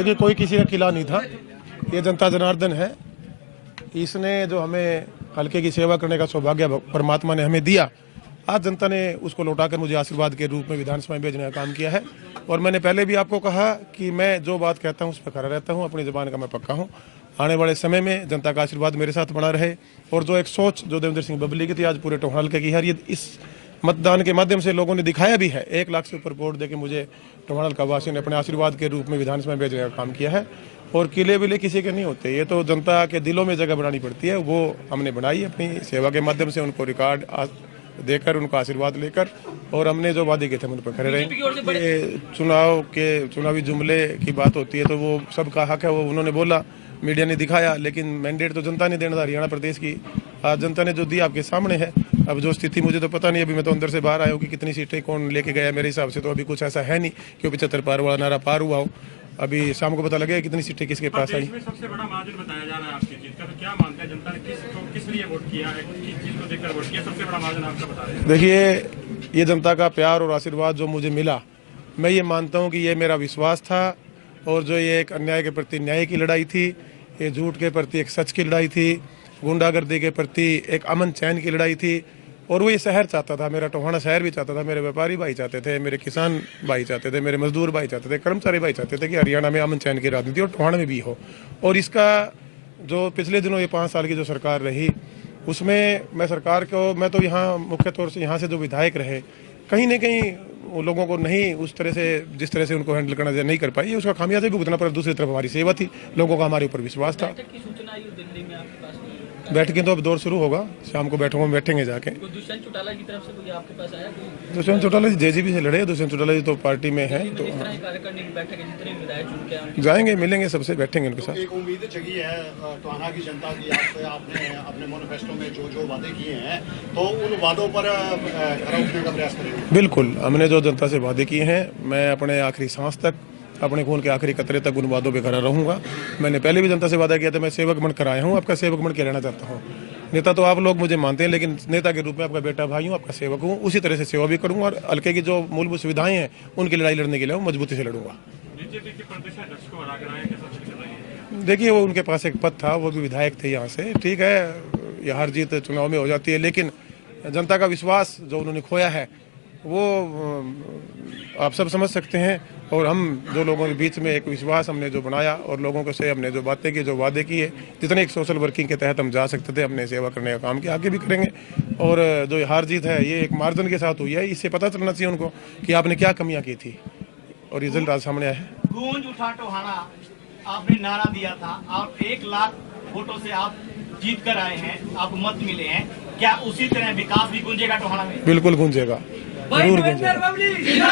देखिए, कोई किसी का किला नहीं था, ये जनता जनार्दन है। इसने जो हमें हल्के की सेवा करने का सौभाग्य परमात्मा ने हमें दिया, आज जनता ने उसको लौटाकर मुझे आशीर्वाद के रूप में विधानसभा में भेजने का काम किया है। और मैंने पहले भी आपको कहा कि मैं जो बात कहता हूँ उस पर खड़ा रहता हूँ, अपनी ज़बान का मैं पक्का हूँ। आने वाले समय में जनता का आशीर्वाद मेरे साथ बना रहे। और जो एक सोच जो देवेंद्र सिंह बबली की थी, आज पूरे टोहाना हल्के की है। ये इस मतदान के माध्यम से लोगों ने दिखाया भी है। 1 लाख से ऊपर वोट देके मुझे टोहाना हल्का वासियों ने अपने आशीर्वाद के रूप में विधानसभा में भेजने का काम किया है। और किले विले किसी के नहीं होते, ये तो जनता के दिलों में जगह बनानी पड़ती है। वो हमने बनाई अपनी सेवा के माध्यम से, उनको रिकॉर्ड देकर, उनको आशीर्वाद लेकर, और हमने जो वादे किए थे उन पर खड़े रहेंगे। चुनाव के चुनावी जुमले की बात होती है तो वो सबका हक है, वो उन्होंने बोला, मीडिया ने दिखाया, लेकिन मैंडेट तो जनता ने देना था हरियाणा प्रदेश की। आज जनता ने जो दी आपके सामने है। अब जो स्थिति मुझे तो पता नहीं, अभी मैं तो अंदर से बाहर आया हूँ कि कितनी सीटें कौन लेके गया। मेरे हिसाब से तो अभी कुछ ऐसा है नहीं कि 75 पार वाला नारा पार हुआ हो। अभी शाम को पता लगेगा कितनी सीटें किसके पास आई। सबसे बड़ा मार्जिन बताया जा रहा है आपकी जीत का, तो क्या मानते हैं जनता ने किस लिए वोट किया है, किस चीज को देखकर वोट किया, सबसे बड़ा मार्जिन आपका बता रहे हैं? देखिए, ये जनता का प्यार और आशीर्वाद जो मुझे मिला, मैं ये मानता हूँ कि ये मेरा विश्वास था। और जो ये एक अन्याय के प्रति न्याय की लड़ाई थी, ये झूठ के प्रति एक सच की लड़ाई थी, गुंडागर्दी के प्रति एक अमन चैन की लड़ाई थी। और वो ये शहर चाहता था, मेरा टोहाना शहर भी चाहता था, मेरे व्यापारी भाई चाहते थे, मेरे किसान भाई चाहते थे, मेरे मजदूर भाई चाहते थे, कर्मचारी भाई चाहते थे कि हरियाणा में अमन चैन की राजनीति और टोहाना में भी हो। और इसका जो पिछले दिनों ये 5 साल की जो सरकार रही, उसमें मैं सरकार को, मैं तो यहाँ मुख्य तौर से यहाँ से जो विधायक रहे, कहीं न कहीं वो लोगों को नहीं उस तरह से, जिस तरह से उनको हैंडल करना नहीं कर पाई, उसका खामियाजा भी भुगतना पड़ा। दूसरी तरफ हमारी सेवा थी, लोगों का हमारे ऊपर विश्वास था। बैठकें तो अब दौर शुरू होगा, शाम को बैठेंगे जाके। दुष्यंत चौटाला की तरफ से कोई आपके पास आया? दुष्यंत चौटाला जी जेजेपी से लड़े, दुष्यंत चौटाला जी तो पार्टी में है, तो जाएंगे, मिलेंगे सबसे, बैठेंगे उनके साथ। एक उम्मीद जगी है टोहाना की जनता की आपसे, आपने अपने मैनिफेस्टो में जो वादे किए हैं, तो उन वादों पर खरा उतरने का प्रयास करेंगे? बिल्कुल, हमने जो जनता से वादे किए हैं, मैं अपने आखिरी सांस तक, अपने खून के आखिरी कतरे तक उन वादों पे खड़ा रहूंगा। मैंने पहले भी जनता से वादा किया था, मैं सेवक बन कर आया हूँ, आपका सेवक बन के रहना चाहता हूँ। नेता तो आप लोग मुझे मानते हैं, लेकिन नेता के रूप में आपका बेटा भाई हूँ, आपका सेवक हूँ, उसी तरह से सेवा भी करूँगा। और हल्के की जो मूलभूत सुविधाएं हैं, उनकी लड़ाई लड़ने के लिए मैं मजबूती से लड़ूंगा। देखिए, वो उनके पास एक पद था, वो भी विधायक थे यहाँ से, ठीक है, ये हार जीत चुनाव में हो जाती है, लेकिन जनता का विश्वास जो उन्होंने खोया है, वो आप सब समझ सकते हैं। और हम जो लोगों के बीच में एक विश्वास हमने जो बनाया, और लोगों को से हमने जो बातें की, जो वादे किए, जितने एक सोशल वर्किंग के तहत हम जा सकते थे, हमने सेवा करने का काम किया, आगे भी करेंगे। और जो हार जीत है, ये एक मार्जिन के साथ हुई है, इससे पता चलना चाहिए उनको कि आपने क्या कमियां की थी, और रिजल्ट आज सामने आया है। गूंज उठा टोहाना, आपने नारा दिया था, आप 1 लाख वोटों से आप जीत कर आए हैं, आपको मत मिले हैं, क्या उसी तरह विकास भी गूंजेगा टोहाना में? बिल्कुल गूंजेगा, जरूर गूंजेगा।